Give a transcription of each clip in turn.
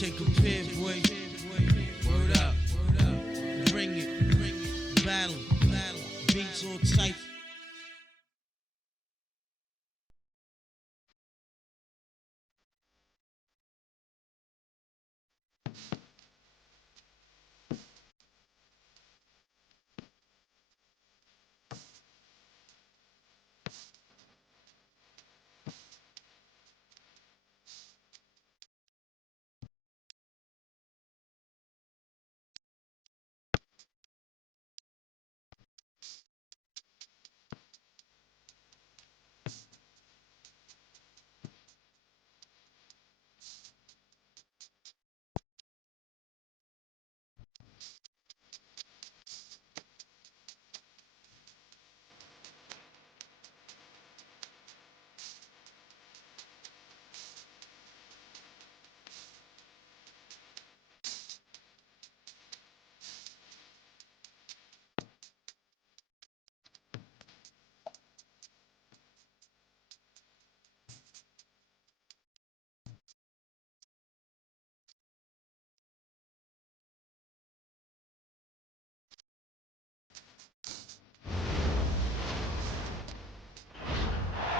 Can't compare, boy. Word up. Bring it. Battle. Beats all tight.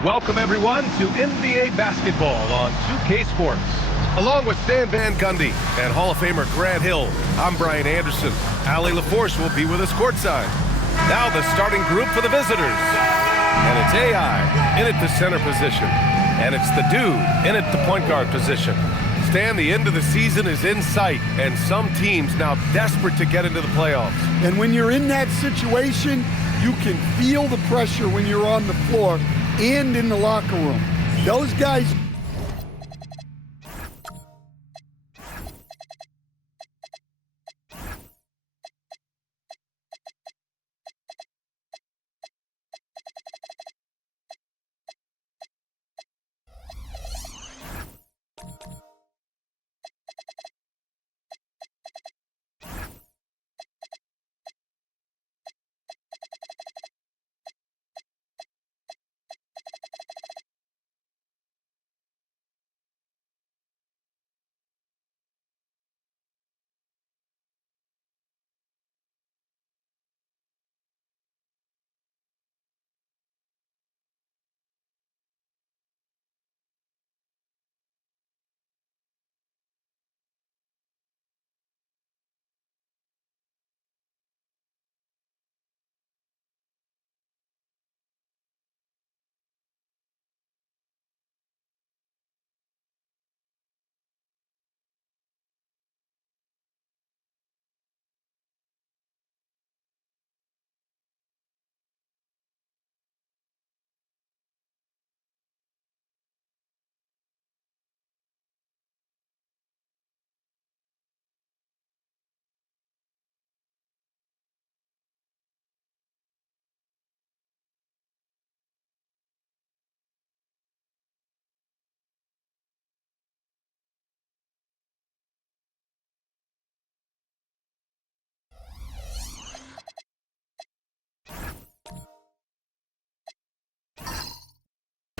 Welcome everyone to NBA basketball on 2K Sports. Along with Stan Van Gundy and Hall of Famer Grant Hill, I'm Brian Anderson. Allie LaForce will be with us courtside. Now the starting group for the visitors. And it's AI in at the center position. And it's the dude in at the point guard position. Stan, the end of the season is in sight, and some teams now desperate to get into the playoffs. And when you're in that situation, you can feel the pressure when you're on the floor and in the locker room. Those guys...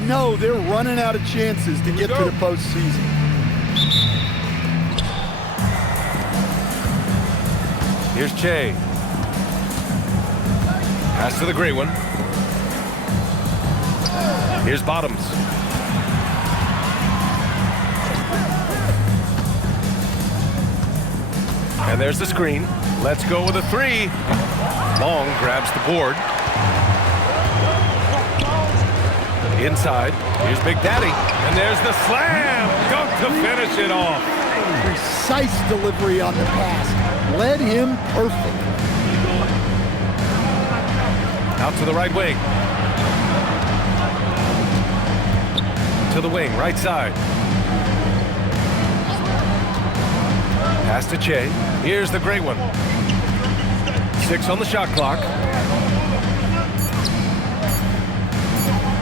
No, they're running out of chances to get to the postseason. Here's Che. Pass to the gray one. Here's Bottoms. And there's the screen. Let's go with a three. Long grabs the board. Inside, here's Big Daddy, and there's the slam dunk to finish it off. Precise delivery on the pass, led him perfect. Out to the right wing. To the wing, right side. Pass to Che. Here's the great one. 6 on the shot clock.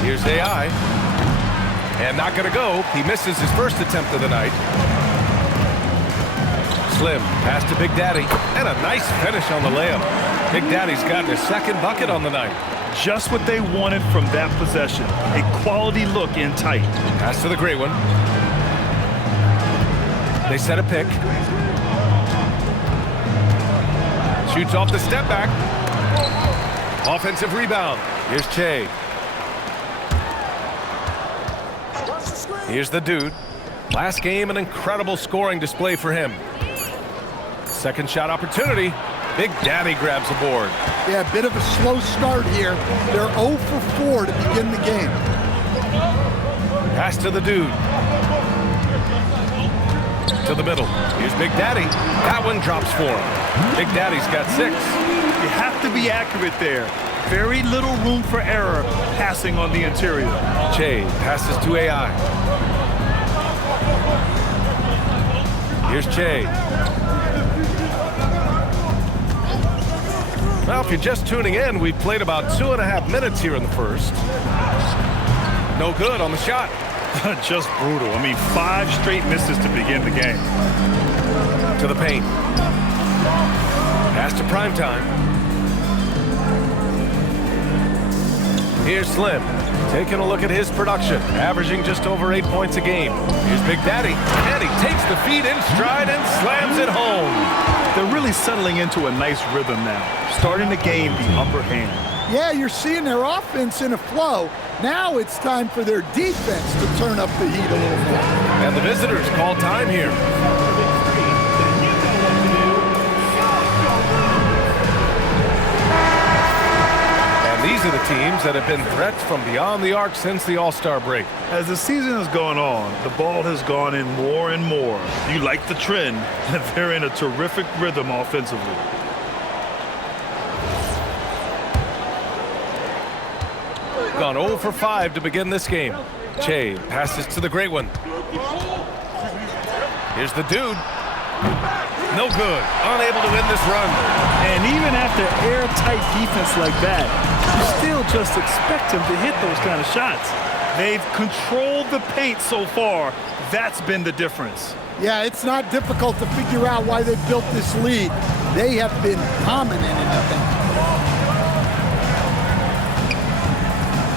Here's AI. And not going to go. He misses his first attempt of the night. Slim, pass to Big Daddy. And a nice finish on the layup. Big Daddy's gotten his second bucket on the night. Just what they wanted from that possession. A quality look in tight. Pass to the great one. They set a pick. Shoots off the step back. Offensive rebound. Here's Che. Here's the dude. Last game, an incredible scoring display for him. Second shot opportunity. Big Daddy grabs the board. Yeah, a bit of a slow start here. They're 0 for 4 to begin the game. Pass to the dude. To the middle. Here's Big Daddy. That one drops for him. Big Daddy's got 6. You have to be accurate there. Very little room for error passing on the interior. Che passes to AI. Here's Che. Well, if you're just tuning in, we've played about 2.5 minutes here in the first. No good on the shot. Just brutal. I mean, 5 straight misses to begin the game. To the paint. Pass to primetime. Here's Slim, taking a look at his production, averaging just over 8 points a game. Here's Big Daddy, and he takes the feed in stride and slams it home. They're really settling into a nice rhythm now, starting to gain the upper hand. Yeah, you're seeing their offense in a flow. Now it's time for their defense to turn up the heat a little bit. And the visitors call time here. These are the teams that have been threats from beyond the arc since the All-Star break. As the season has gone on, the ball has gone in more and more. You like the trend. They're in a terrific rhythm offensively. Gone 0 for 5 to begin this game. Che passes to the great one. Here's the dude. No good. Unable to win this run. And even after airtight defense like that, you still just expect him to hit those kind of shots. They've controlled the paint so far. That's been the difference. Yeah, it's not difficult to figure out why they built this lead. They have been dominant in the paint.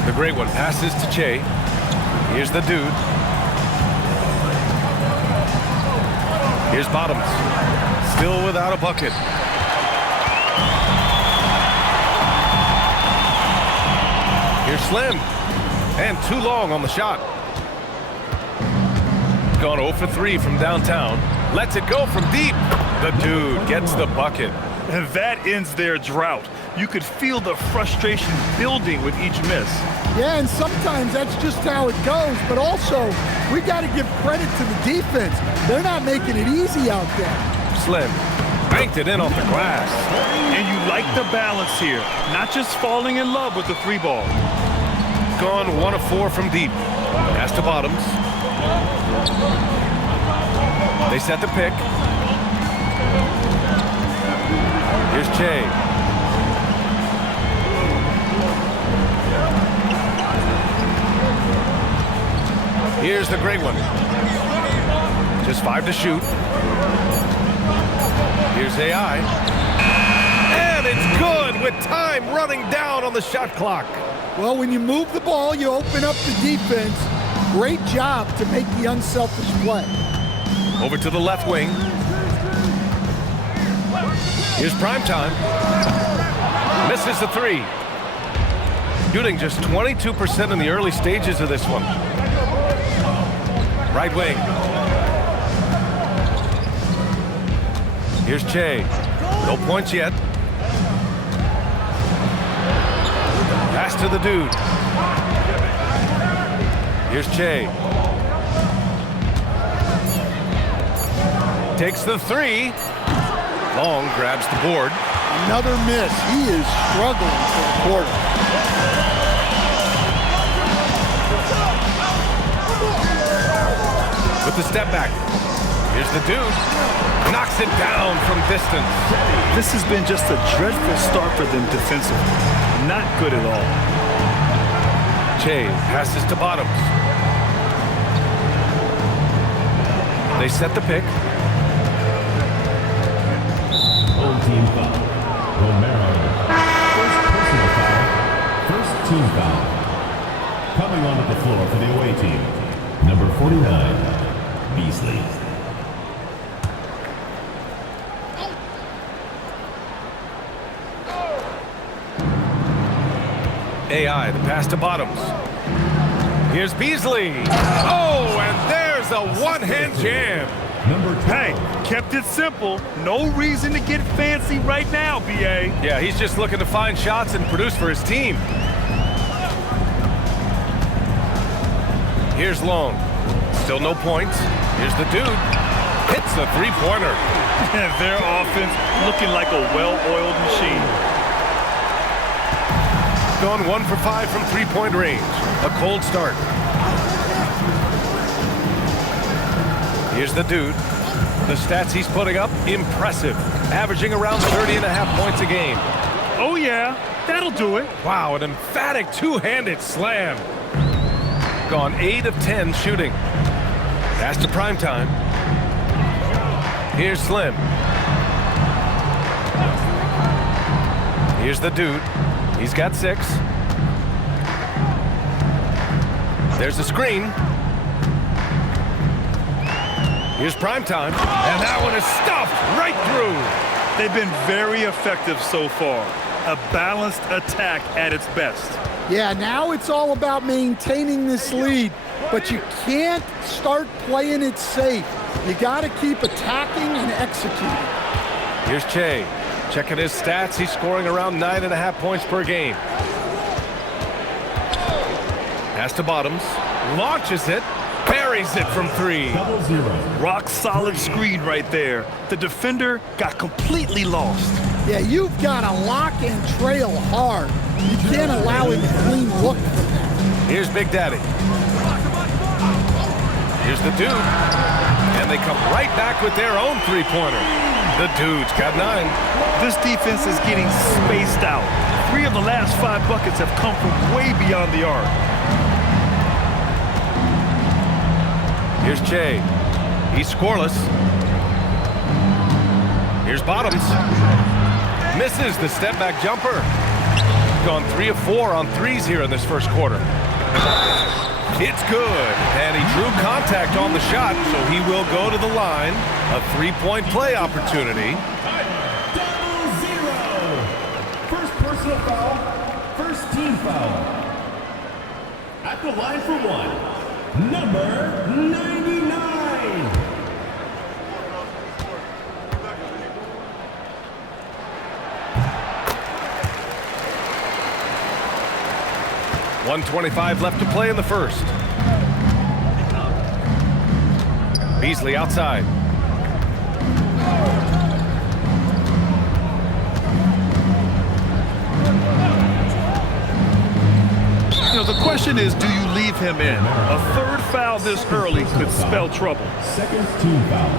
The great one passes to Che. Here's the dude. Here's Bottoms. Still without a bucket. Here's Slim. And too long on the shot. Gone 0 for 3 from downtown. Lets it go from deep. The dude gets the bucket. And that ends their drought. You could feel the frustration building with each miss. Yeah, and sometimes that's just how it goes. But also, we got to give credit to the defense. They're not making it easy out there. Slim banked it in off the glass. And you like the balance here. Not just falling in love with the 3-ball. Gone 1 of 4 from deep. Pass to Bottoms. They set the pick. Here's Che. Here's the great one. Just 5 to shoot. Here's AI. And it's good with time running down on the shot clock. Well, when you move the ball, you open up the defense. Great job to make the unselfish play. Over to the left wing. Here's primetime. Misses the 3. Shooting just 22% in the early stages of this one. Right wing. Here's Che. No points yet. Pass to the dude. Here's Che. Takes the 3. Long grabs the board. Another miss. He is struggling for the quarter. With the step back. Here's the dude. Knocks it down from distance. This has been just a dreadful start for them defensively. Not good at all. Che passes to Bottoms. They set the pick. Full team foul. Romero. First personal foul. First team foul. Coming onto the floor for the away team. Number 49, Beasley. AI, the pass to Bottoms. Here's Beasley. Oh, and there's a one-hand jam. Number 12. Hey, kept it simple. No reason to get fancy right now, BA. Yeah, he's just looking to find shots and produce for his team. Here's Long. Still no points. Here's the dude. Hits a three-pointer. Their offense looking like a well-oiled machine. Going 1 for 5 from three-point range. A cold start. Here's the dude. The stats he's putting up, impressive. Averaging around 30.5 points a game. Oh, yeah, that'll do it. Wow, an emphatic two-handed slam. Gone 8 of 10 shooting. Pass to Primetime. Here's Slim. Here's the dude. He's got 6. There's a screen. Here's Primetime. And that one is stuffed right through. They've been very effective so far. A balanced attack at its best. Yeah, now it's all about maintaining this lead, but you can't start playing it safe. You got to keep attacking and executing. Here's Che. Checking his stats, he's scoring around 9.5 points per game. Pass to Bottoms. Launches it. Buries it from 3. 0-0. Rock solid screen right there. The defender got completely lost. Yeah, you've got to lock and trail hard. You can't allow him to clean look from that. Here's Big Daddy. Here's the dude. And they come right back with their own three-pointer. The dude's got 9. This defense is getting spaced out. 3 of the last 5 buckets have come from way beyond the arc. Here's Che. He's scoreless. Here's Bottoms. Misses the step-back jumper. Gone 3 of 4 on threes here in this first quarter. It's good, and he drew contact on the shot, so he will go to the line. A 3-point play opportunity. 0-0. First personal foul, first team foul. At the line for 1, number 99. 1:25 left to play in the first. Beasley outside. You know, the question is, do you leave him in? A third foul this early could spell trouble. Second team foul.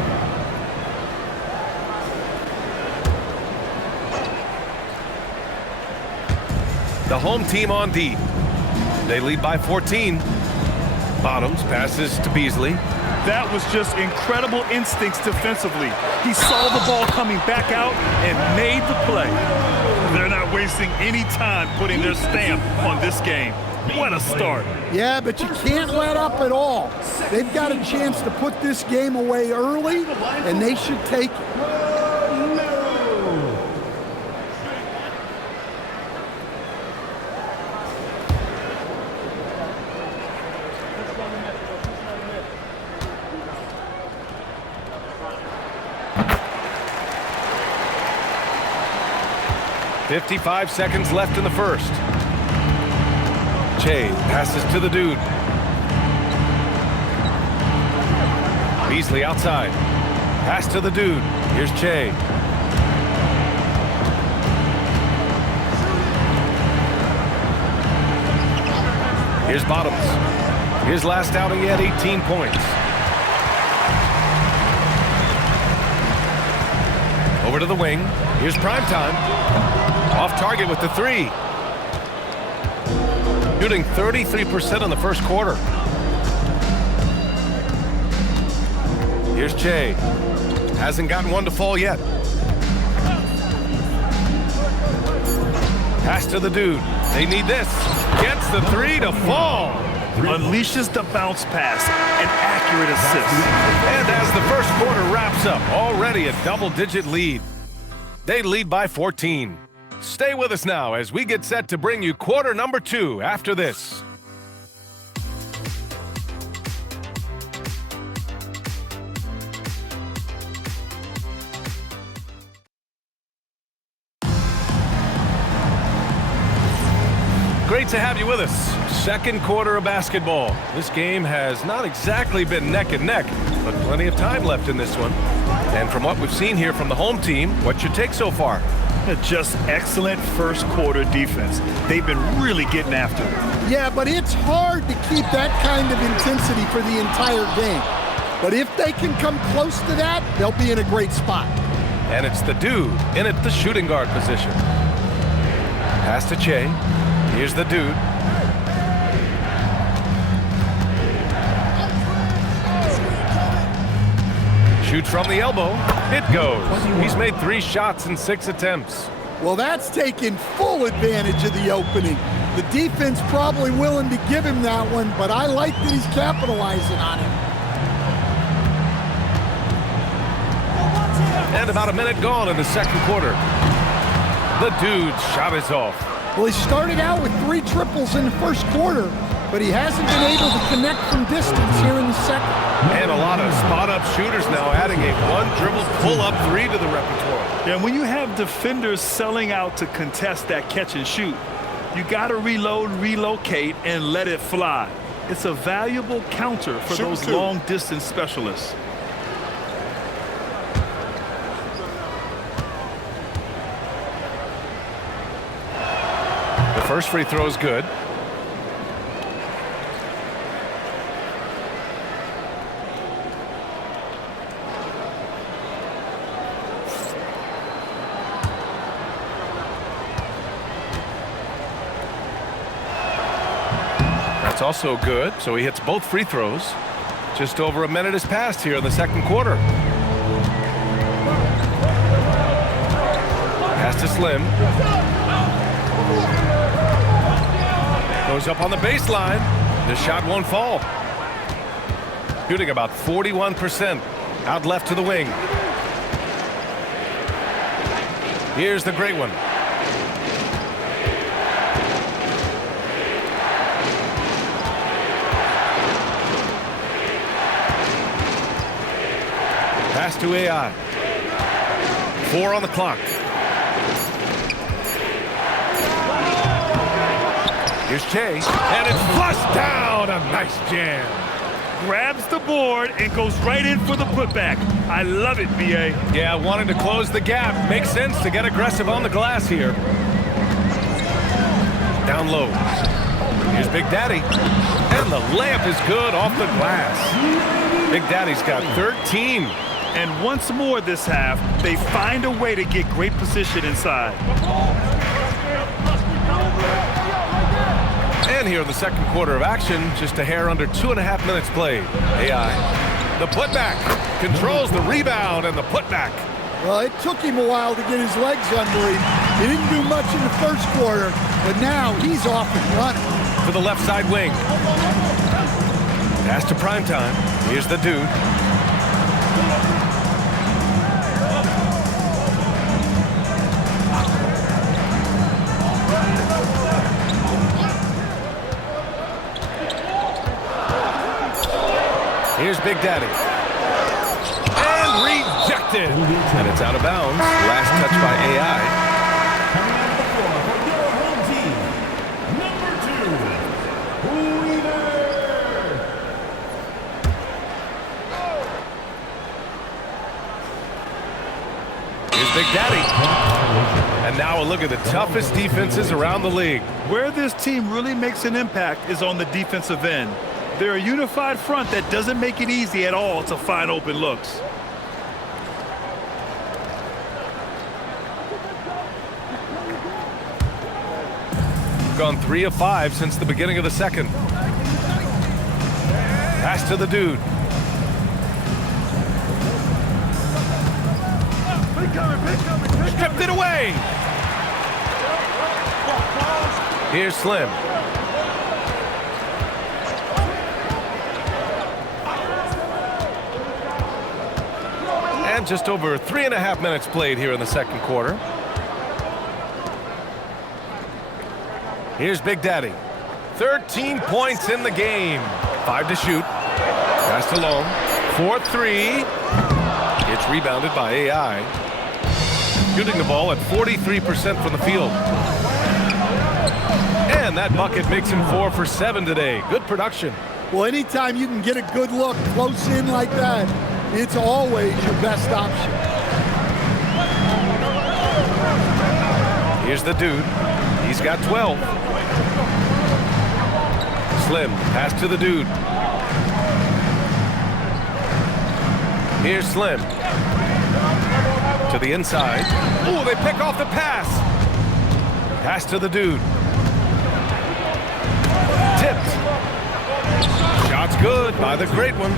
The home team on D. They lead by 14. Bottoms passes to Beasley. That was just incredible instincts defensively. He saw the ball coming back out and made the play. They're not wasting any time putting their stamp on this game. What a start. Yeah, but you can't let up at all. They've got a chance to put this game away early, and they should take it. 55 seconds left in the first. Che passes to the dude. Beasley outside. Pass to the dude. Here's Che. Here's Bottoms. His last outing, he had 18 points. Over to the wing. Here's Primetime. Off target with the 3. Shooting 33% in the first quarter. Here's Che. Hasn't gotten one to fall yet. Pass to the dude. They need this. Gets the 3 to fall. Unleashes the bounce pass. An accurate assist. And as the first quarter wraps up, already a double-digit lead. They lead by 14. Stay with us now as we get set to bring you quarter number 2 after this. Great to have you with us. Second quarter of basketball. This game has not exactly been neck and neck, but plenty of time left in this one. And from what we've seen here from the home team, what's your take so far? Just excellent first quarter defense. They've been really getting after it. Yeah, but it's hard to keep that kind of intensity for the entire game. But if they can come close to that, they'll be in a great spot. And it's the dude in at the shooting guard position. Pass to Che. Here's the dude. Shoots from the elbow. It goes. He's made 3 shots in 6 attempts. Well, that's taking full advantage of the opening. The defense probably willing to give him that one, but I like that he's capitalizing on it. And about a minute gone in the second quarter. The dude's shot is off. Well, he started out with 3 triples in the first quarter, but he hasn't been able to connect from distance here in the second. And a lot of spot-up shooters now adding a 1-dribble pull-up 3 to the repertoire. Yeah, when you have defenders selling out to contest that catch and shoot, you got to reload, relocate, and let it fly. It's a valuable counter for those long-distance specialists. The first free throw is good. That's also good, so he hits both free throws. Just over a minute has passed here in the second quarter. Pass to Slim. Goes up on the baseline. The shot won't fall. Shooting about 41%. Out left to the wing. Here's the great one. Pass to AI. 4 on the clock. Here's Che, and it's flushed down. A nice jam. Grabs the board and goes right in for the putback. I love it, BA. Yeah, wanting to close the gap. Makes sense to get aggressive on the glass here. Down low. Here's Big Daddy. And the layup is good off the glass. Big Daddy's got 13. And once more this half, they find a way to get great position inside. And here in the second quarter of action, just a hair under 2.5 minutes played. AI, the putback, controls the rebound and the putback. Well, it took him a while to get his legs under him. He didn't do much in the first quarter, but now he's off and running. To the left side wing. Pass to Primetime. Here's the dude. Here's Big Daddy. And rejected. And it's out of bounds. Last touch by AI. Coming out of the floor for your home team, number 2, Weaver. Here's Big Daddy. And now a look at the toughest defenses around the league. Where this team really makes an impact is on the defensive end. They're a unified front that doesn't make it easy at all to find open looks. Gone 3 of 5 since the beginning of the second. Pass to the dude. Stripped it away. Here's Slim. And just over 3.5 minutes played here in the second quarter. Here's Big Daddy. 13 points in the game. 5 to shoot. Pass to Long. 4-3. It's rebounded by AI. Shooting the ball at 43% from the field. And that bucket makes him 4 for 7 today. Good production. Well, anytime you can get a good look close in like that, it's always your best option. Here's the dude. He's got 12. Slim, pass to the dude. Here's Slim. To the inside. Ooh, they pick off the pass. Pass to the dude. Tipped. Shot's good by the great one.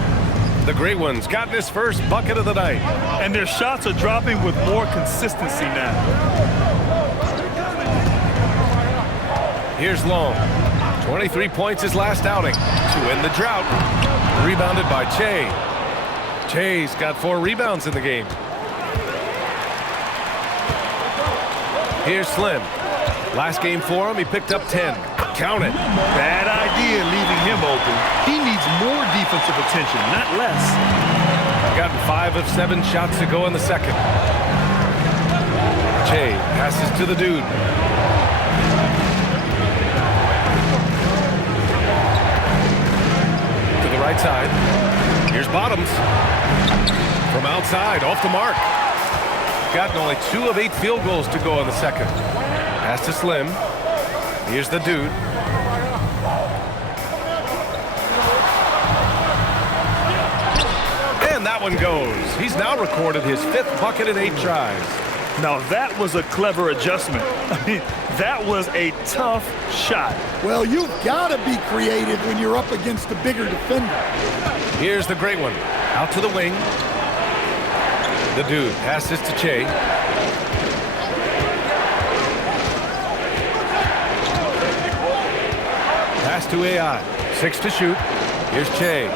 The great one's gotten his first bucket of the night. And their shots are dropping with more consistency now. Here's Long. 23 points his last outing to end the drought. Rebounded by Che. Che's got 4 rebounds in the game. Here's Slim. Last game for him, he picked up 10. Count it. Bad idea leaving him open. He needs more defensive attention, not less. Gotten 5 of 7 shots to go in the second. Che passes to the dude. To the right side. Here's Bottoms. From outside, off the mark. Gotten only 2 of 8 field goals to go in the second. Pass to Slim. Here's the dude. And that one goes. He's now recorded his 5th bucket in 8 tries. Now that was a clever adjustment. I mean, that was a tough shot. Well, you've got to be creative when you're up against a bigger defender. Here's the great one. Out to the wing. The dude passes to Che. Pass to AI. 6 to shoot. Here's Che.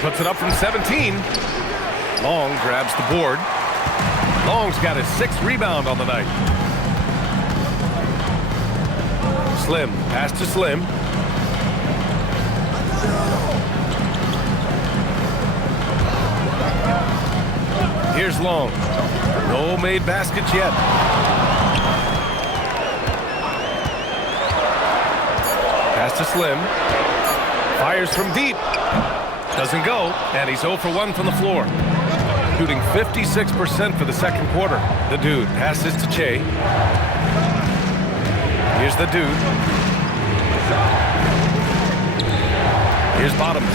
Puts it up from 17. Long grabs the board. Long's got his 6th rebound on the night. Slim. Pass to Slim. Here's Long. No made baskets yet. Pass to Slim. Fires from deep. Doesn't go, and he's 0 for 1 from the floor. Shooting 56% for the second quarter. The dude passes to Che. Here's the dude. Here's Bottoms.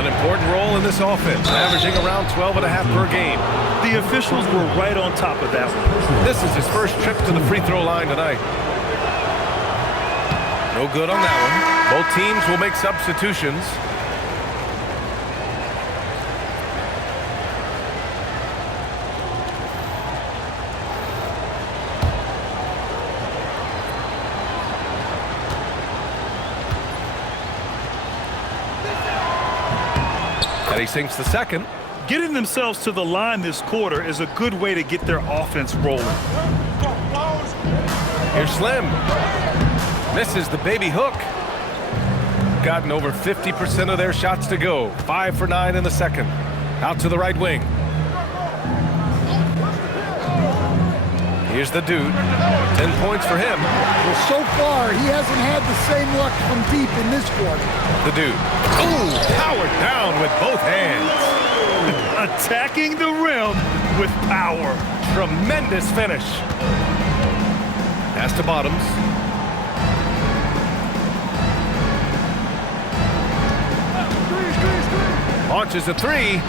An important role in this offense, averaging around 12.5 per game. The officials were right on top of that one. This is his first trip to the free throw line tonight. No good on that one. Both teams will make substitutions. And he sinks the second. Getting themselves to the line this quarter is a good way to get their offense rolling. Here's Slim. Misses the baby hook. Gotten over 50% of their shots to go. 5 for 9 in the second. Out to the right wing. Here's the dude. 10 points for him. Well, so far, he hasn't had the same luck from deep in this quarter. The dude. Ooh, powered down with both hands. Attacking the rim with power. Tremendous finish. Pass to Bottoms. Launches a 3,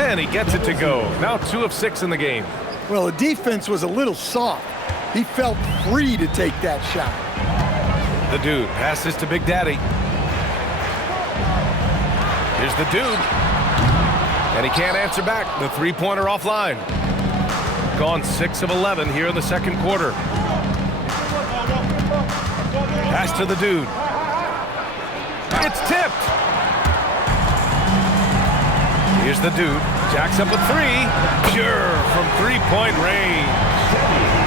and he gets it to go. Now 2 of 6 in the game. Well, the defense was a little soft. He felt free to take that shot. The dude passes to Big Daddy. Here's the dude. And he can't answer back. The 3-pointer offline. Gone 6 of 11 here in the second quarter. Pass to the dude. It's tipped. Here's the dude. Jacks up a 3. Pure from 3-point range.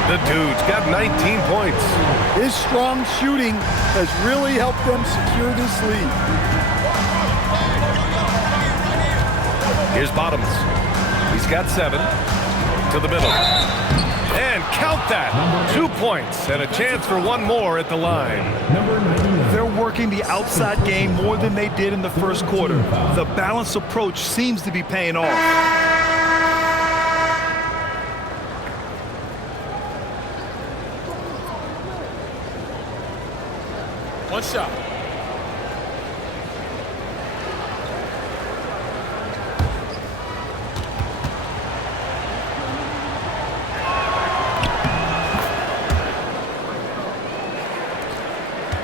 The dude's got 19 points. His strong shooting has really helped them secure this lead. Here's Bottoms. He's got 7. To the middle. And count that. 2 points and a chance for one more at the line. They're working the outside game more than they did in the first quarter. The balanced approach seems to be paying off. One shot.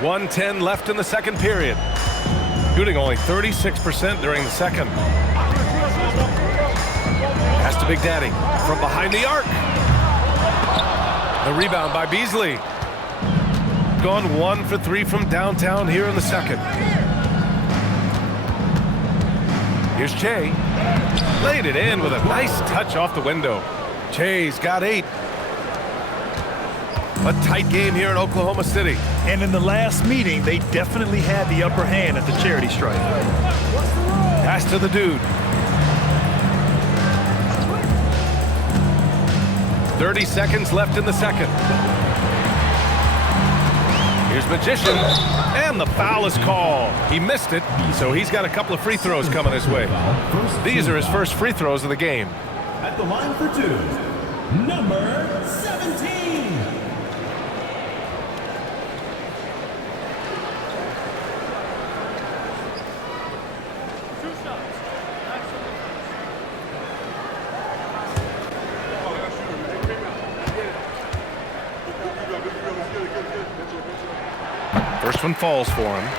.110 left in the second period. Shooting only 36% during the second. Pass to Big Daddy from behind the arc. The rebound by Beasley. Gone 1 for 3 from downtown here in the second. Here's Che. Laid it in with a nice touch off the window. Che's got 8. A tight game here in Oklahoma City. And in the last meeting, they definitely had the upper hand at the charity stripe. Pass to the dude. 30 seconds left in the second. Here's Magician, and the foul is called. He missed it, so he's got a couple of free throws coming his way. These are his first free throws of the game. At the line for 2, number 17. First one falls for him.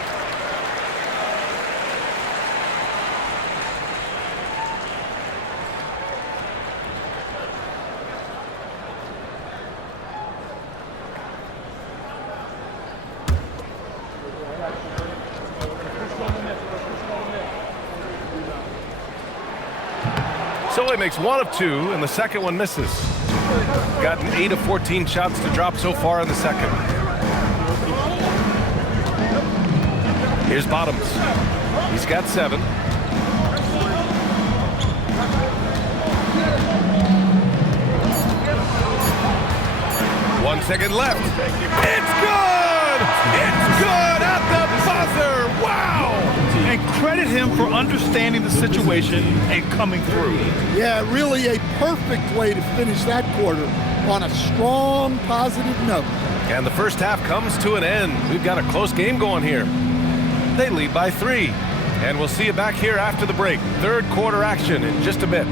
So he makes 1 of 2, and the second one misses. Gotten 8 of 14 shots to drop so far in the second. Here's Bottoms. He's got 7. One second left. It's good! It's good at the buzzer! Wow! And credit him for understanding the situation and coming through. Yeah, really a perfect way to finish that quarter on a strong, positive note. And the first half comes to an end. We've got a close game going here. They lead by 3. And we'll see you back here after the break. Third quarter action in just a bit.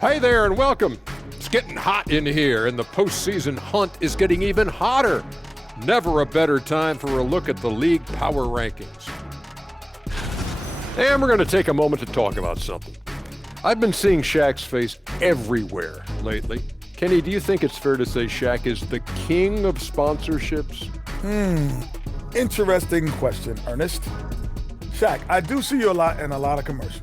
Hey there and welcome. It's getting hot in here and the postseason hunt is getting even hotter. Never a better time for a look at the league power rankings. And we're going to take a moment to talk about something. I've been seeing Shaq's face everywhere lately. Kenny, do you think it's fair to say Shaq is the king of sponsorships? Interesting question, Ernest. Shaq, I do see you a lot in a lot of commercials,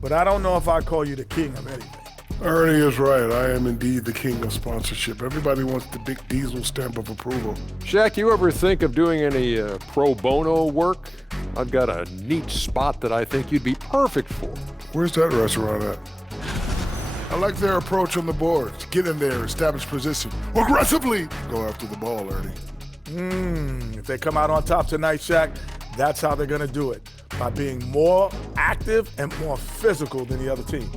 but I don't know if I call you the king of anything. Ernie is right. I am indeed the king of sponsorship. Everybody wants the big Diesel stamp of approval. Shaq, you ever think of doing any pro bono work? I've got a neat spot that I think you'd be perfect for. Where's that restaurant at? I like their approach on the boards. Get in there, establish position. Aggressively go after the ball, Ernie. If they come out on top tonight, Shaq, that's how they're going to do it, by being more active and more physical than the other team.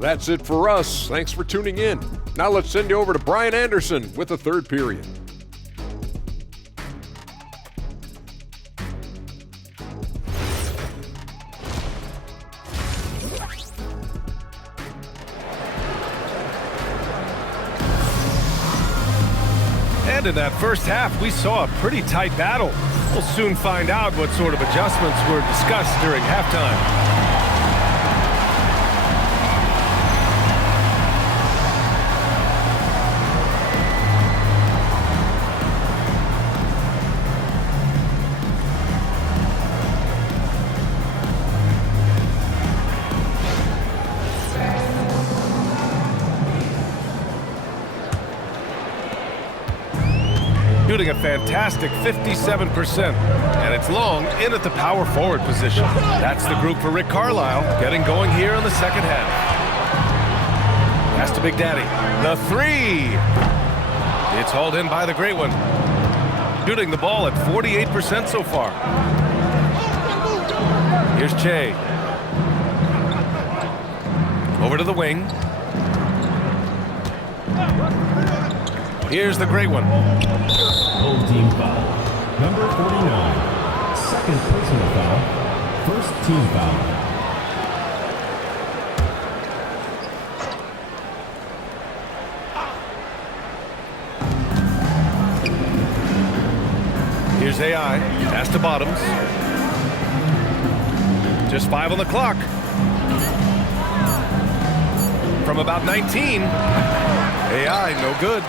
That's it for us. Thanks for tuning in. Now let's send you over to Brian Anderson with the third period. And in that first half, we saw a pretty tight battle. We'll soon find out what sort of adjustments were discussed during halftime. shooting a fantastic 57%. And it's long in at the power forward position. That's the group for Rick Carlisle, getting going here in the second half. Pass to Big Daddy. The three. It's hauled in by the great one. Shooting the ball at 48% so far. Here's Che. Over to the wing. Here's the great one. Old team foul. Number 49. Second personal foul. First team foul. Here's AI. Pass to Bottoms. Just 5 on the clock. From about 19. AI, no good.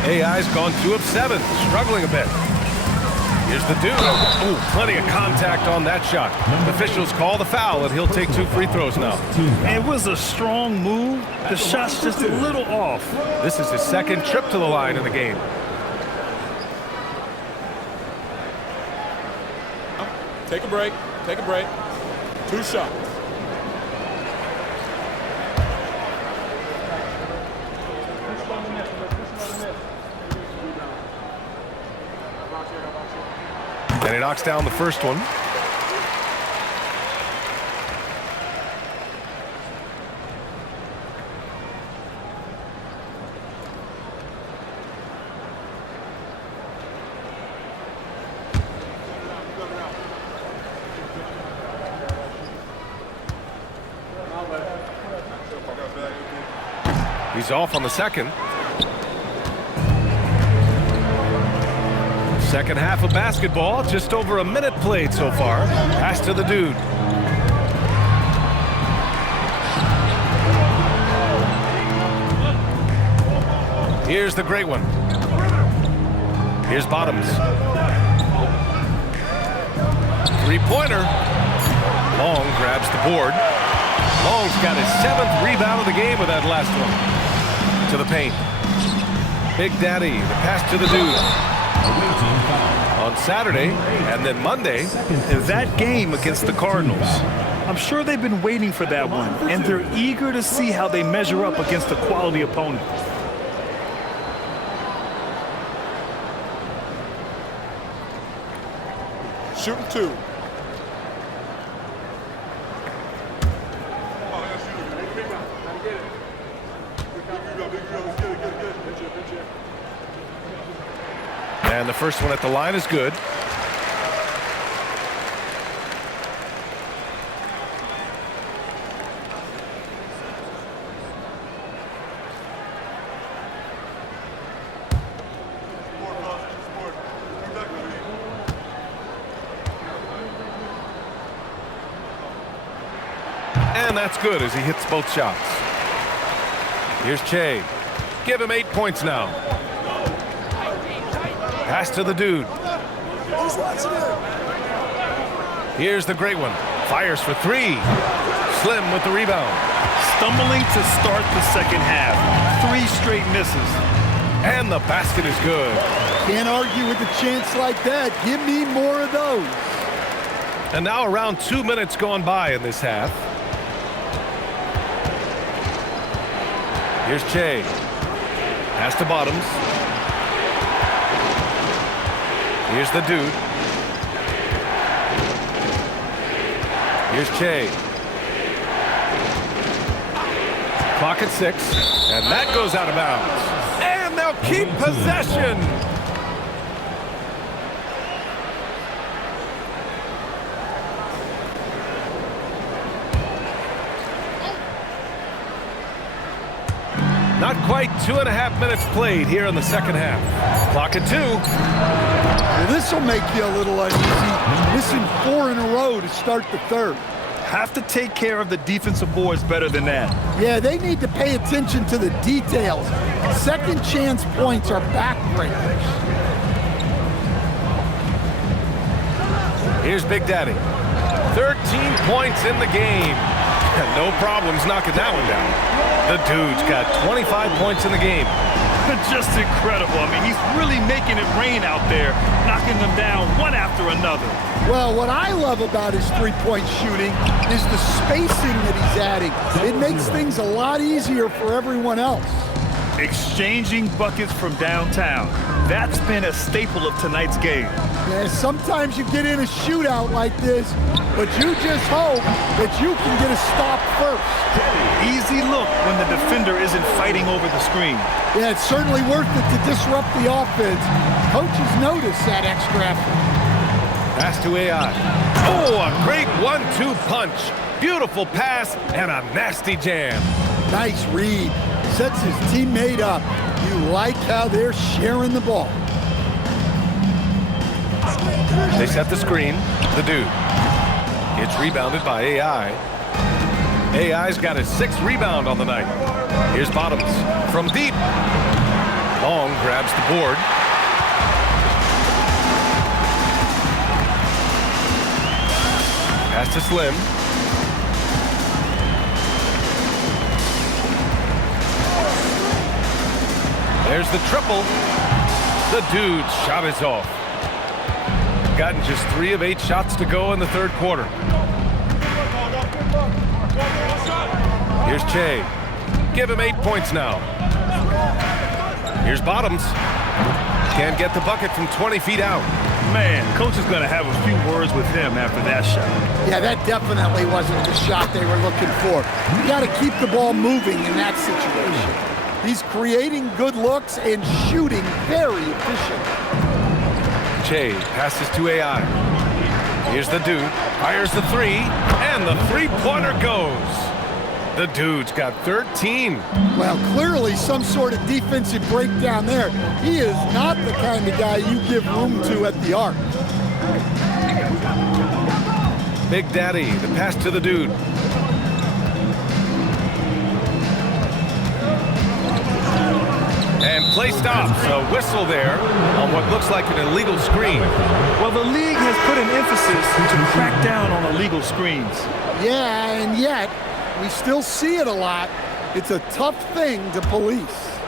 AI's gone 2 of 7, struggling a bit. Here's the dude. Ooh, plenty of contact on that shot. Officials call the foul, and he'll take 2 free throws now. It was a strong move. The shot's just a little off. This is his second trip to the line in the game. Take a break. Take a break. 2 shots. And he knocks down the first one. He's off on the second. Second half of basketball, just over a minute played so far. Pass to the dude. Here's the great one. Here's Bottoms. 3-pointer. Long grabs the board. Long's got his 7th rebound of the game with that last one. To the paint. Big Daddy, the pass to the dude. On Saturday and then Monday. In that game against the Cardinals, I'm sure they've been waiting for that one, and they're eager to see how they measure up against a quality opponent. Shooting 2. And the first one at the line is good. And that's good as he hits both shots. Here's Che. Give him 8 points now. Pass to the dude. Here's the great one. Fires for 3. Slim with the rebound. Stumbling to start the second half. 3 straight misses. And the basket is good. Can't argue with a chance like that. Give me more of those. And now around 2 minutes gone by in this half. Here's Che. Pass to Bottoms. Here's the dude. Here's Che. Clock at 6. And that goes out of bounds. And they'll keep possession. Not quite 2.5 minutes played here in the second half. Clock at 2. Well, this will make you a little uneasy. Missing 4 in a row to start the third. Have to take care of the defensive boards better than that. Yeah, they need to pay attention to the details. Second chance points are backbreakers. Here's Big Daddy. 13 points in the game. No problems knocking that one down. The dude's got 25 points in the game. Just incredible. I mean, he's really making it rain out there, knocking them down one after another. Well, what I love about his three-point shooting is the spacing that he's adding. It makes things a lot easier for everyone else. Exchanging buckets from downtown. That's been a staple of tonight's game. Yeah, sometimes you get in a shootout like this, but you just hope that you can get a stop first. Easy look when the defender isn't fighting over the screen. Yeah, it's certainly worth it to disrupt the offense. Coaches notice that extra effort. Pass to AI. Oh, a great 1-2 punch. Beautiful pass and a nasty jam. Nice read. Sets his teammate up. You like how they're sharing the ball. They set the screen. The dude. It's rebounded by AI. AI's got his 6th rebound on the night. Here's Bottoms from deep. Long grabs the board. Pass to Slim. There's the triple. The dude's shot is off. Gotten just 3 of 8 shots to go in the third quarter. Here's Che. Give him 8 points now. Here's Bottoms. Can't get the bucket from 20 feet out. Man, coach is going to have a few words with him after that shot. Yeah, that definitely wasn't the shot they were looking for. You got to keep the ball moving in that situation. He's creating good looks and shooting very efficient. Che passes to AI. Here's the dude. Fires the 3, and the three-pointer goes. The dude's got 13. Well, clearly some sort of defensive breakdown there. He is not the kind of guy you give room to at the arc. Big Daddy, the pass to the dude. And play stops. A whistle there on what looks like an illegal screen. Well, the league has put an emphasis to crack down on illegal screens. Yeah, and yet we still see it a lot. It's a tough thing to police.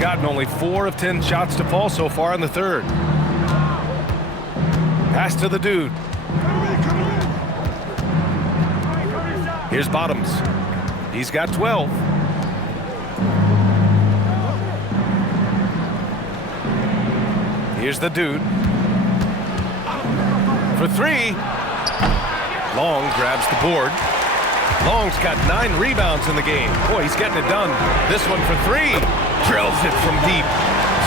Gotten only 4 of 10 shots to fall so far in the third. Pass to the dude. Here's Bottoms. He's got 12. Here's the dude. For 3. Long grabs the board. Long's got 9 rebounds in the game. Boy, he's getting it done. This one for 3. Drills it from deep.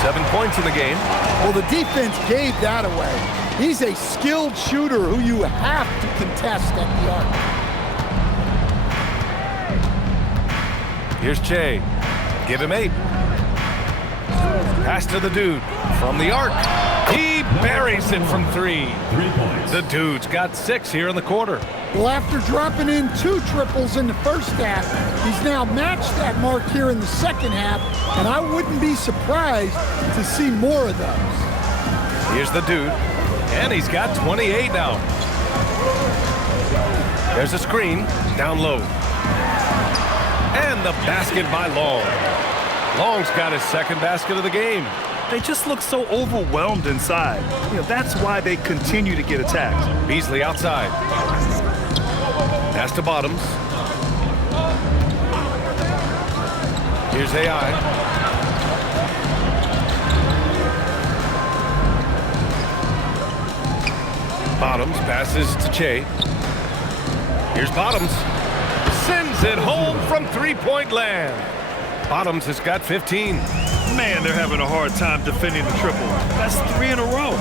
7 points in the game. Well, the defense gave that away. He's a skilled shooter who you have to contest at the arc. Here's Che. Give him 8. Pass to the dude. From the arc. He buries it from 3. 3 points. The dude's got 6 here in the quarter. Well, after dropping in 2 triples in the first half, he's now matched that mark here in the second half, and I wouldn't be surprised to see more of those. Here's the dude, and he's got 28 now. There's a screen, down low. And the basket by Long. Long's got his 2nd basket of the game. They just look so overwhelmed inside. You know, that's why they continue to get attacked. Beasley outside. Pass to Bottoms. Here's AI. Bottoms passes to Che. Here's Bottoms. Sends it home from 3-point land. Bottoms has got 15. Man, they're having a hard time defending the triple. That's 3 in a row.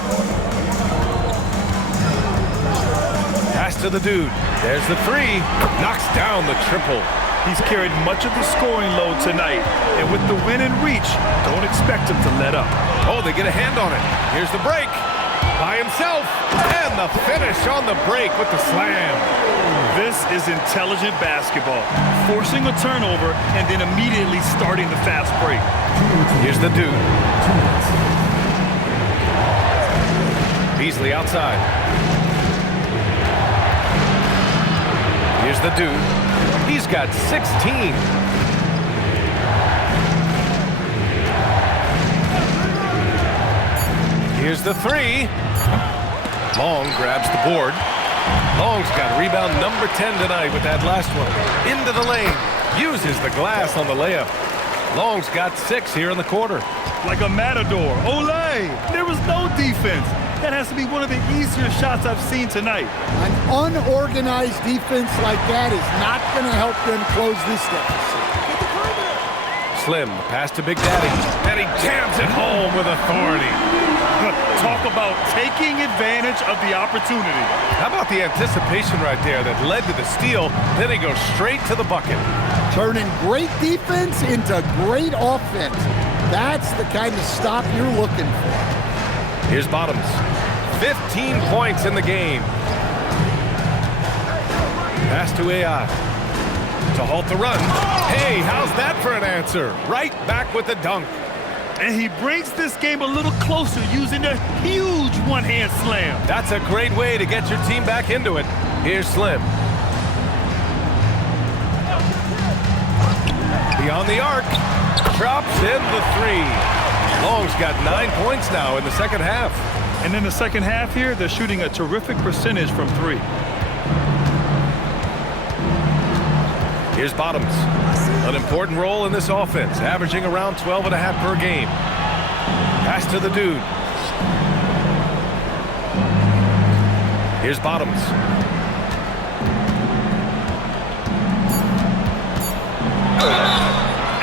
Pass to the dude. There's the 3. Knocks down the triple. He's carried much of the scoring load tonight. And with the win in reach, don't expect him to let up. Oh, they get a hand on it. Here's the break. By himself. And the finish on the break with the slam. This is intelligent basketball. Forcing a turnover and then immediately starting the fast break. Here's the dude. Beasley outside. Here's the dude. He's got 16. Here's the three. Long grabs the board. Long's got rebound number 10 tonight with that last one. Into the lane. Uses the glass on the layup. Long's got 6 here in the quarter. Like a matador. Olay! There was no defense. That has to be one of the easier shots I've seen tonight. An unorganized defense like that is not going to help them close this deficit. Slim, pass to Big Daddy, and he jams it home with authority. Talk about taking advantage of the opportunity. How about the anticipation right there that led to the steal, then he goes straight to the bucket. Turning great defense into great offense. That's the kind of stop you're looking for. Here's Bottoms. 15 points in the game. Pass to AI. To halt the run. Hey, how's that for an answer? Right back with the dunk. And he brings this game a little closer using a huge one-hand slam. That's a great way to get your team back into it. Here's Slim. Beyond the arc. Drops in the three. Long's got 9 points now in the second half. And in the second half here, they're shooting a terrific percentage from 3. Here's Bottoms. An important role in this offense, averaging around 12.5 per game. Pass to the dude. Here's Bottoms.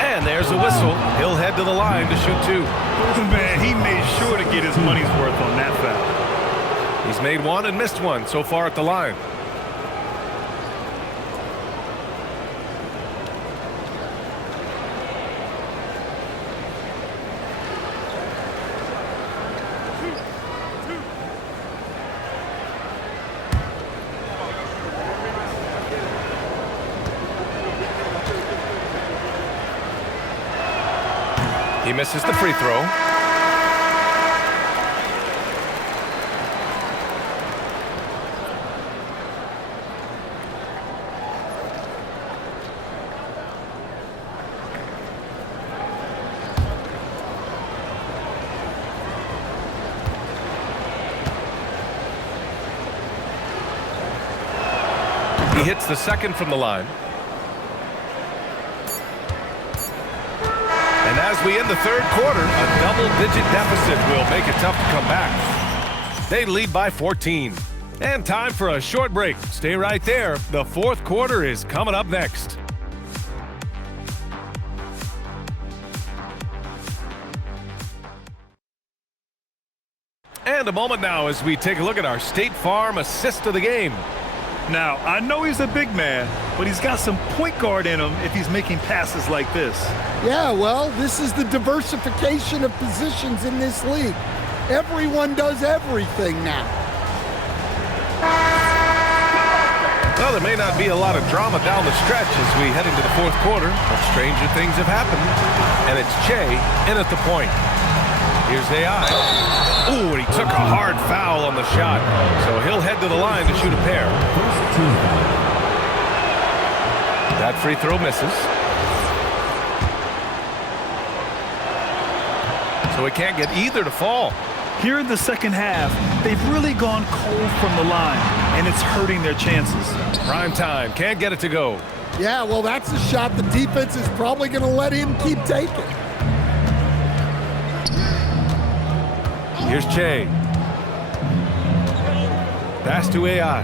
And there's a whistle. He'll head to the line to shoot 2. Man, he made sure to get his money's worth on that foul. He's made 1 and missed 1 so far at the line. He misses the free throw. He hits the second from the line. And as we end the third quarter, a double-digit deficit will make it tough to come back. They lead by 14. And time for a short break. Stay right there. The fourth quarter is coming up next. And a moment now as we take a look at our State Farm assist of the game. Now, I know he's a big man, but he's got some point guard in him if he's making passes like this. Yeah, well, this is the diversification of positions in this league. Everyone does everything now. Well, there may not be a lot of drama down the stretch as we head into the fourth quarter, but stranger things have happened. And it's Che in at the point. Here's AI. Ooh, and he took a hard foul on the shot. So he'll head to the line to shoot a pair. That free throw misses. So he can't get either to fall. Here in the second half, they've really gone cold from the line, and it's hurting their chances. Prime time, can't get it to go. Yeah, well, that's a shot the defense is probably going to let him keep taking. Here's Che. Pass to AI.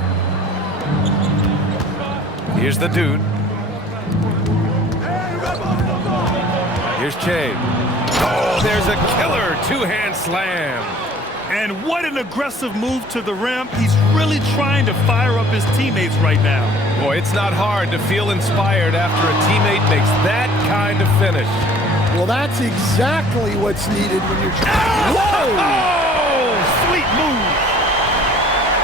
Here's the dude. Here's Che. Oh, there's a killer two-hand slam. And what an aggressive move to the rim. He's really trying to fire up his teammates right now. Boy, it's not hard to feel inspired after a teammate makes that kind of finish. Well, that's exactly what's needed when you're trying. Whoa! Oh, sweet move.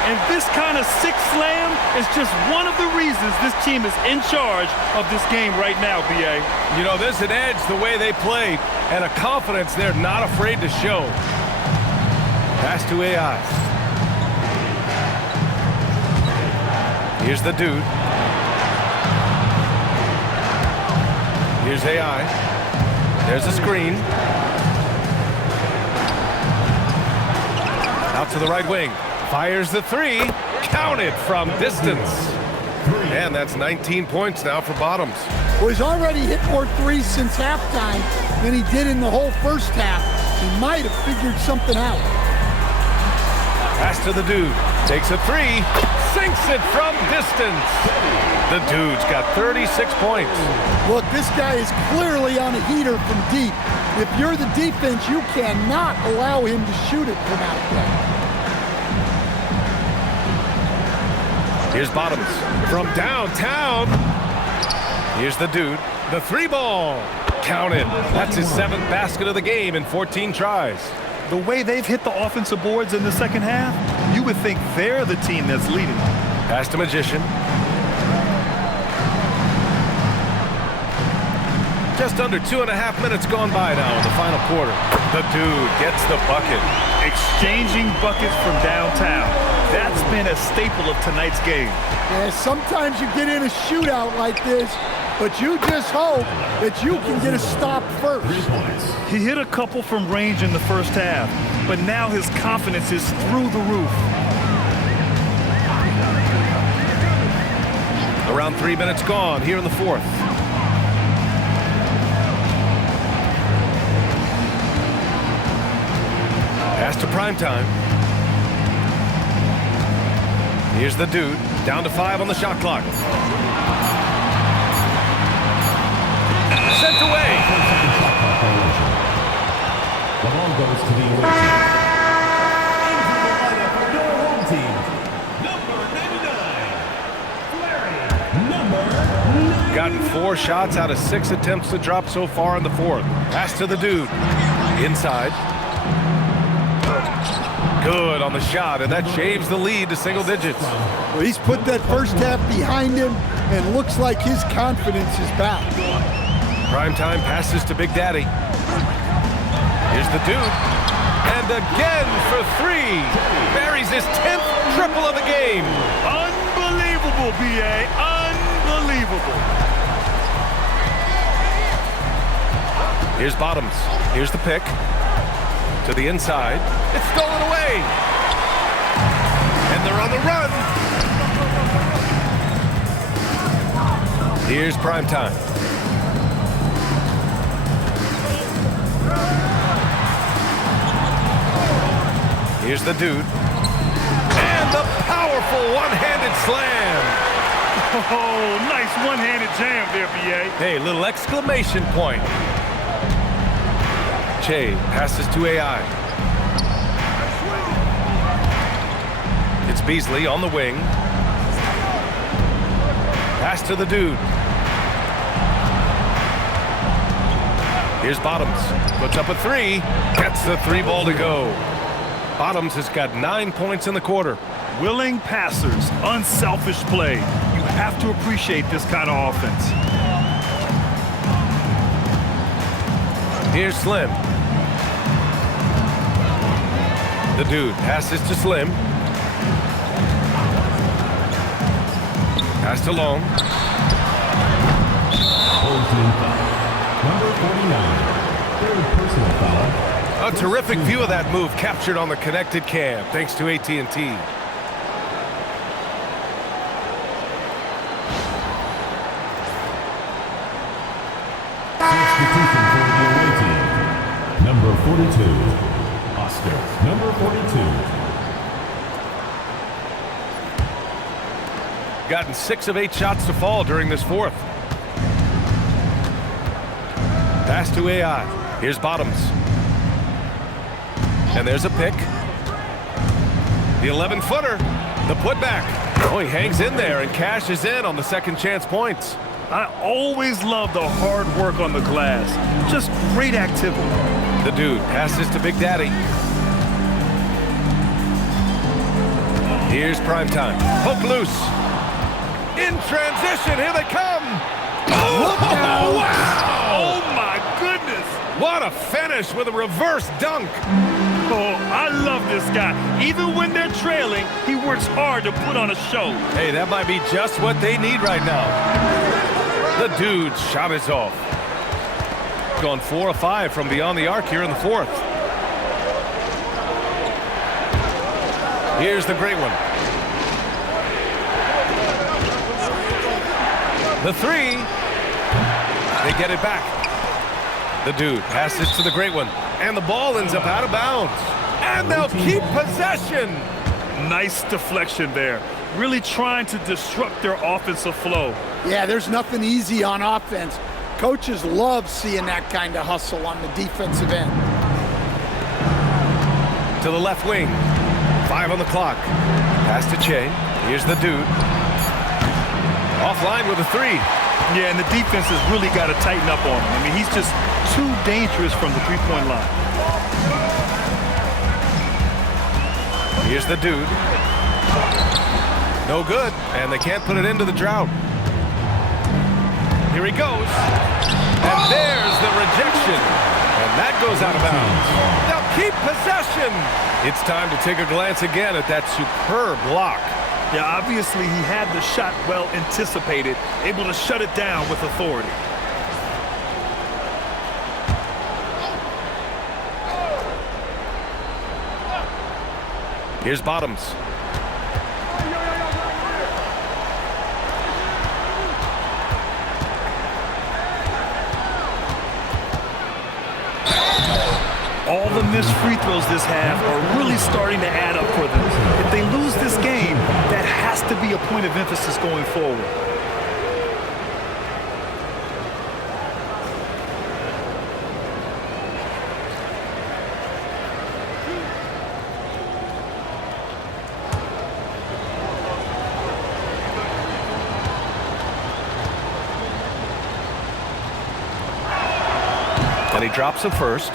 And this kind of sick slam is just one of the reasons this team is in charge of this game right now, BA. You know, there's an edge the way they play and a confidence they're not afraid to show. Pass to AI. Here's the dude. Here's AI. There's a screen. Out to the right wing. Fires the three. Counted from distance. And that's 19 points now for Bottoms. Well, he's already hit more threes since halftime than he did in the whole first half. He might have figured something out. Pass to the dude. Takes a three. Sinks it from distance. The dude's got 36 points. Look, this guy is clearly on a heater from deep. If you're the defense, you cannot allow him to shoot it from out there. Here's Bottoms from downtown. Here's the dude. The three ball. Counted. That's his 7th basket of the game in 14 tries. The way they've hit the offensive boards in the second half, you would think they're the team that's leading. Pass to Magician. Just under 2.5 minutes gone by now in the final quarter. The dude gets the bucket. Exchanging buckets from downtown. That's been a staple of tonight's game. Yeah, sometimes you get in a shootout like this, but you just hope that you can get a stop first. He hit a couple from range in the first half, but now his confidence is through the roof. Around 3 minutes gone here in the fourth. Pass to Primetime. Here's the dude. Down to 5 on the shot clock. Sent away. The ball goes to the away team. Number 99, Number 99. Gotten 4 shots out of 6 attempts to drop so far in the fourth. Pass to the dude. Inside. Good on the shot, and that shaves the lead to single digits. Well, he's put that first half behind him, and looks like his confidence is back. Primetime passes to Big Daddy. Here's the dude. And again for 3. Buries his 10th triple of the game. Unbelievable, B.A. Unbelievable. Here's Bottoms. Here's the pick. To the inside. It's stolen away. And they're on the run. Here's Primetime. Here's the dude. And the powerful one-handed slam. Oh, nice one-handed jam there, B.A. Hey, little exclamation point. Che passes to AI. It's Beasley on the wing. Pass to the dude. Here's Bottoms. Puts up a 3. Gets the 3 ball to go. Bottoms has got 9 points in the quarter. Willing passers, unselfish play. You have to appreciate this kind of offense. Here's Slim. The dude passes to Slim. Pass to Long. Number 49, 3rd personal foul. A terrific view of that move captured on the connected cam, thanks to AT&T. Substitution for the away team. Number 42, Oscar. Number 42. Gotten 6 of 8 shots to fall during this fourth. Pass to AI. Here's Bottoms. And there's a pick. The 11-footer. The putback. Oh, he hangs in there and cashes in on the second chance points. I always love the hard work on the glass. Just great activity. The dude passes to Big Daddy. Here's Primetime. Hook loose. In transition, here they come. Oh, wow! Oh, my goodness. What a finish with a reverse dunk. Oh, I love this guy. Even when they're trailing, he works hard to put on a show. Hey, that might be just what they need right now. The dude's shot is off. Gone 4 of 5 from beyond the arc here in the fourth. Here's the great one. The three. They get it back. The dude passes to the great one. And the ball ends up out of bounds. And they'll keep possession. Nice deflection there. Really trying to disrupt their offensive flow. Yeah, there's nothing easy on offense. Coaches love seeing that kind of hustle on the defensive end. To the left wing. 5 on the clock. Pass to Che. Here's the dude. Offline with a three. Yeah, and the defense has really got to tighten up on him. I mean, he's just too dangerous from the three-point line. Here's the dude. No good, and they can't put it into the drought. Here he goes. And there's the rejection. And that goes out of bounds. They'll keep possession. It's time to take a glance again at that superb block. Yeah, obviously he had the shot well anticipated, able to shut it down with authority. Here's Bottoms. All the missed free throws this half are really starting to add up for them. If they lose this game, that has to be a point of emphasis going forward. And he drops it first.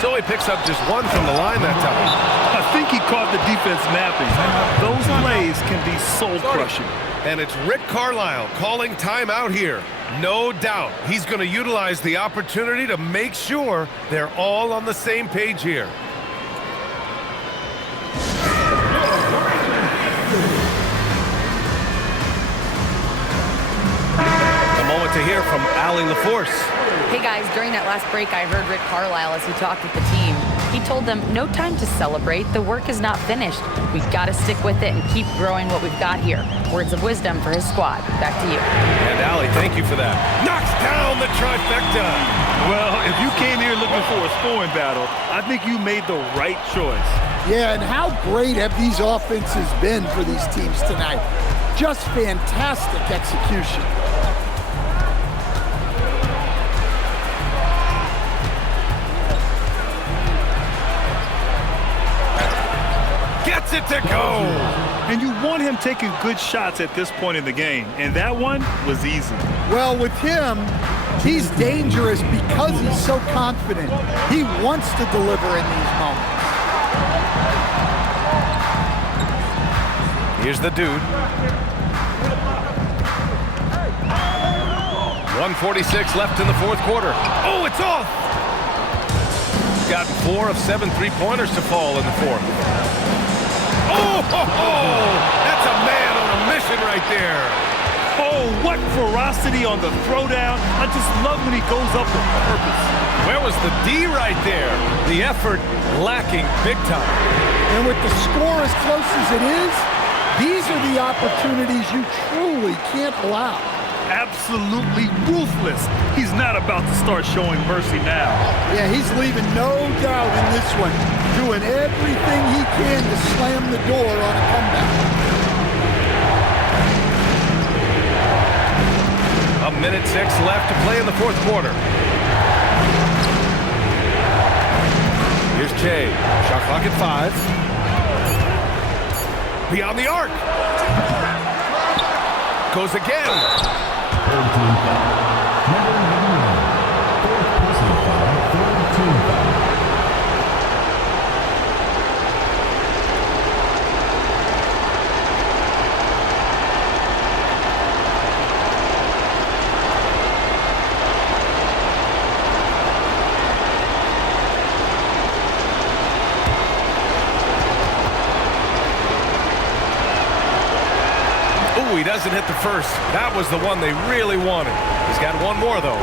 So he picks up just one from the line that time. I think he caught the defense napping. Those plays can be soul-crushing. And it's Rick Carlisle calling timeout here. No doubt he's going to utilize the opportunity to make sure they're all on the same page here. A moment to hear from Allie LaForce. Hey guys, during that last break, I heard Rick Carlisle as he talked with the team. He told them, no time to celebrate. The work is not finished. We've got to stick with it and keep growing what we've got here. Words of wisdom for his squad. Back to you. And Allie, thank you for that. Knocks down the trifecta. Well, if you came here looking for a scoring battle, I think you made the right choice. Yeah, and how great have these offenses been for these teams tonight? Just fantastic execution. Gets it to go. And you want him taking good shots at this point in the game, and that one was easy. Well, with him, he's dangerous because he's so confident. He wants to deliver in these moments. Here's the dude. 1:46 left in the fourth quarter. Oh, it's off! Gotten 4 of 7 three-pointers to fall in the fourth. Oh, ho, ho! That's a man on a mission right there. Oh, what ferocity on the throwdown. I just love when he goes up with purpose. Where was the D right there? The effort lacking big time. And with the score as close as it is, these are the opportunities you truly can't allow. Absolutely ruthless. He's not about to start showing mercy now. Yeah, he's leaving no doubt in this one, doing everything he can to slam the door on a comeback. A minute 6 left to play in the fourth quarter. Here's Che. Shot clock at 5. Beyond the arc. Goes again. Third team foul. Number 99. Fourth personal foul. Third team foul. he doesn't hit the first. That was the one they really wanted. He's got one more, though.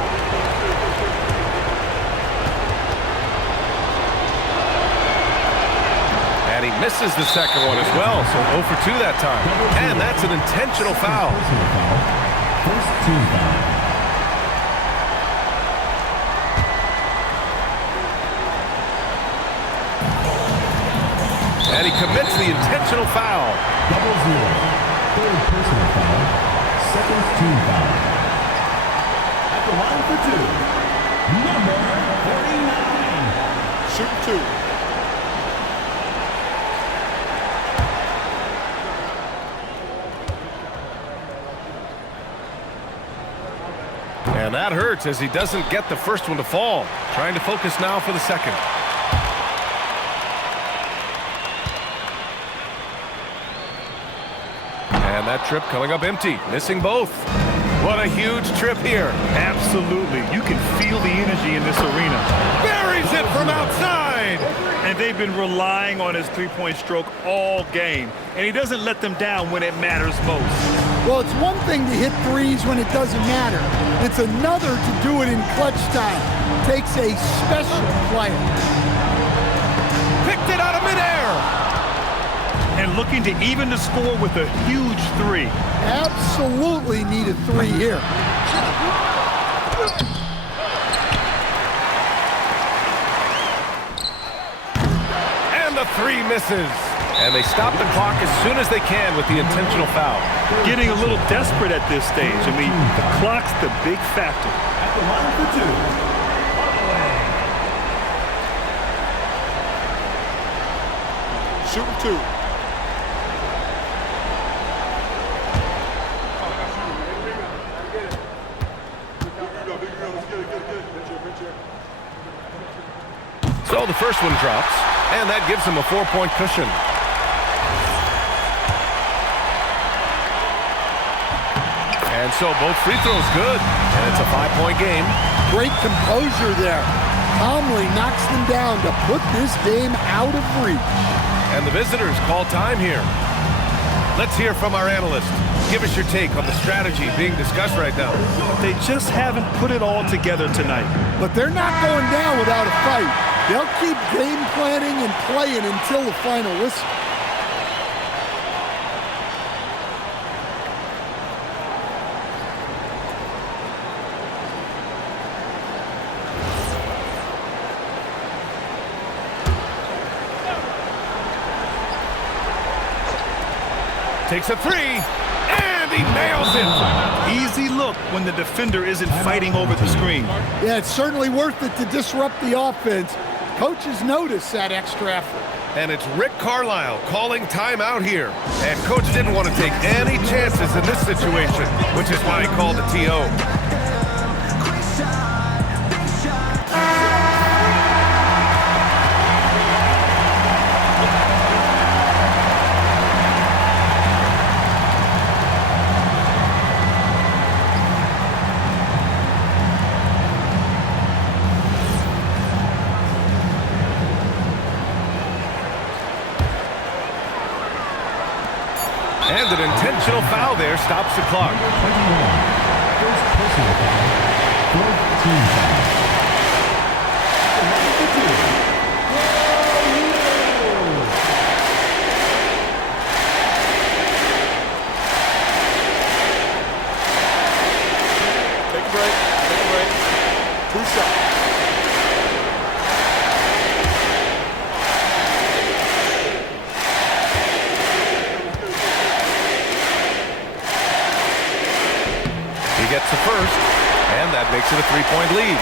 And he misses the second one as well, so 0 for 2 that time. And that's an intentional foul. First team foul. And he commits the intentional foul. 0. Third personal foul. Second team foul. At the line for 2, number 49. Shoot 2. And that hurts as he doesn't get the first one to fall. Trying to focus now for the second. And that trip coming up empty, missing both. What a huge trip here. Absolutely. You can feel the energy in this arena. Buries it from outside. And they've been relying on his three-point stroke all game. And he doesn't let them down when it matters most. Well, it's one thing to hit threes when it doesn't matter. It's another to do it in clutch time. Takes a special player. Picked it out of midair. And looking to even the score with a huge three. Absolutely need a 3 here. And the 3 misses. And they stop the clock as soon as they can with the intentional foul. Getting a little desperate at this stage. I mean, the clock's the big factor. At the line for 2. Shooting 2. So the first one drops, and that gives him a 4-point cushion. And so both free throws good, and it's a 5-point game. Great composure there. Calmly knocks them down to put this game out of reach. And the visitors call time here. Let's hear from our analyst. Give us your take on the strategy being discussed right now. They just haven't put it all together tonight. But they're not going down without a fight. They'll keep game planning and playing until the final whistle. Takes a 3, and he nails it. Easy look when the defender isn't fighting over the screen. Yeah, it's certainly worth it to disrupt the offense. Coaches notice that extra effort. And it's Rick Carlisle calling timeout here. And Coach didn't want to take any chances in this situation, which is why he called the TO. And an intentional foul there stops the clock. 21. First personal foul. Fourth team foul. Take a break. Take a break. 2 shots. Gets the first, and that makes it a 3-point lead.